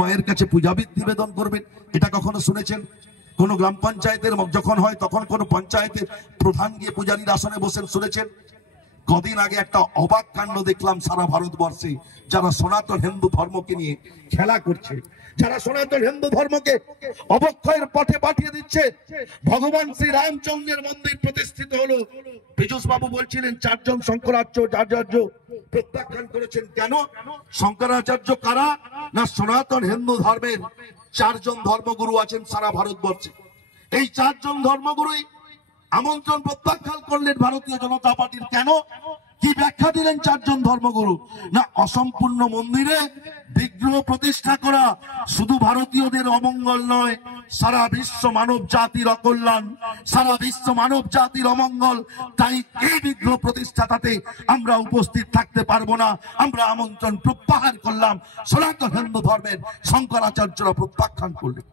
মায়ের কাছে পূজাবিদ নিবেদন করবেন, এটা কখনো শুনেছেন? কোন গ্রাম পঞ্চায়েতের যখন হয় তখন কোন পঞ্চায়েতের প্রধান গিয়ে পূজারীর আসনে বসেন শুনেছেন? কদিন আগে একটা অবাক কাণ্ড দেখলাম সারা ভারতবর্ষে, যারা সনাতন হিন্দু ধর্মকে নিয়ে খেলা করছে, যারা সনাতন হিন্দু ধর্মকে অবক্ষয়ের পথে পাঠিয়ে দিচ্ছে। ভগবান শ্রী রামচন্দ্রের মন্দির প্রতিষ্ঠিত হলো, পীযূষ বাবু বলছিলেন 4 জন শঙ্করাচার্য প্রত্যাখ্যান করেছেন। কেন? শঙ্করাচার্য কারা? না, সনাতন হিন্দু ধর্মের 4 জন ধর্মগুরু আছেন সারা ভারতবর্ষে। এই 4 জন ধর্মগুরুই আমন্ত্রণ প্রত্যাখ্যান করলেন ভারতীয় জনতা পার্টির। কেন? কি ব্যাখ্যা দিলেন 4 জন ধর্মগুরু? না, অসম্পূর্ণ মন্দিরে বিগ্রহ প্রতিষ্ঠা করা শুধু ভারতীয়দের অমঙ্গল নয়, সারা বিশ্ব মানব জাতির অকল্যাণ, সারা বিশ্ব মানব জাতির অমঙ্গল। তাই এই বিগ্রহ প্রতিষ্ঠাতাতে আমরা উপস্থিত থাকতে পারবো না, আমরা আমন্ত্রণ প্রত্যাহার করলাম। সনাতন হিন্দু ধর্মের শঙ্করাচার্যরা প্রত্যাখ্যান করলেন।